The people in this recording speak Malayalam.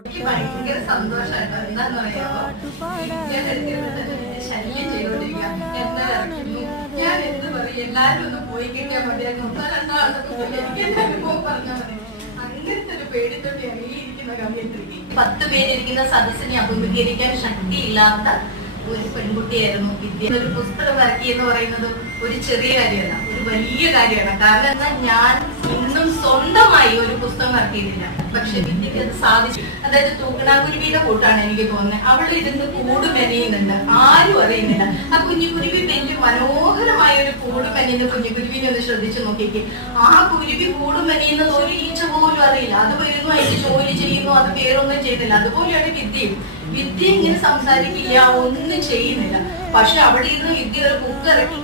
എനിക്ക് ഭയങ്കര സന്തോഷമായിട്ടോ. എന്താന്ന് പറയാമോ, ശല്യം ചെയ്തോണ്ടിരിക്കുക. എന്നെ ഇറക്കുന്നു, ഞാൻ എന്ത് പറയും, എല്ലാരും ഒന്ന് പോയി കിട്ടിയാൽ മതിയായിരുന്നു. ഒന്നോ രണ്ടോ ആളൊക്കെ പോയി എനിക്ക് എന്റെ അനുഭവം പറഞ്ഞാൽ മതി. അങ്ങനത്തെ ഒരു പേടിത്തൊട്ടിയാണ് ഈ ഇരിക്കുന്ന കമ്മിയത്രിക്ക്. 10 പേരിരിക്കുന്ന സദസ്സിനെ അഭിമുഖീകരിക്കാൻ ശക്തിയില്ലാത്ത ഒരു പെൺകുട്ടിയായിരുന്നു വിദ്യ. ഒരു പുസ്തകം ഇറക്കി എന്ന് പറയുന്നത് ഒരു ചെറിയ കാര്യമല്ല, ഒരു വലിയ കാര്യമാണ്. കാരണം എന്നാൽ ഞാൻ ഇന്നും സ്വന്തമായി ഒരു പുസ്തകം ഇറക്കിയിട്ടില്ല. പക്ഷെ വിദ്യക്ക് അത് സാധിച്ചു. അതായത് തൂക്കണാകുരുവിയുടെ കൂട്ടാണ് എനിക്ക് തോന്നുന്നത്. അവിടെ ഇരുന്ന് കൂട് മെനയുന്നുണ്ട്, ആരും അറിയുന്നില്ല. ആ കുഞ്ഞുകുരുവി വലിയ മനോഹരമായ ഒരു കൂട് മെനയുന്ന കുഞ്ഞുകുരുവിനെ ഒന്ന് ശ്രദ്ധിച്ചു നോക്കിക്കേ. ആ കുരുവി കൂട് മെനയുന്നത് ഒരു ഈച്ച പോലും അറിയില്ല. അത് വരുന്നു, അതിന് ജോലി ചെയ്യുന്നു, അത് വേറൊന്നും ചെയ്യുന്നില്ല. അതുപോലെയാണ് വിദ്യയും. വിദ്യ ഇങ്ങനെ സംസാരിക്കില്ല, ഒന്നും ചെയ്യുന്നില്ല. പക്ഷെ അവിടെ ഇരുന്ന് വിദ്യ ഒരു ബുക്ക് ഇറക്കി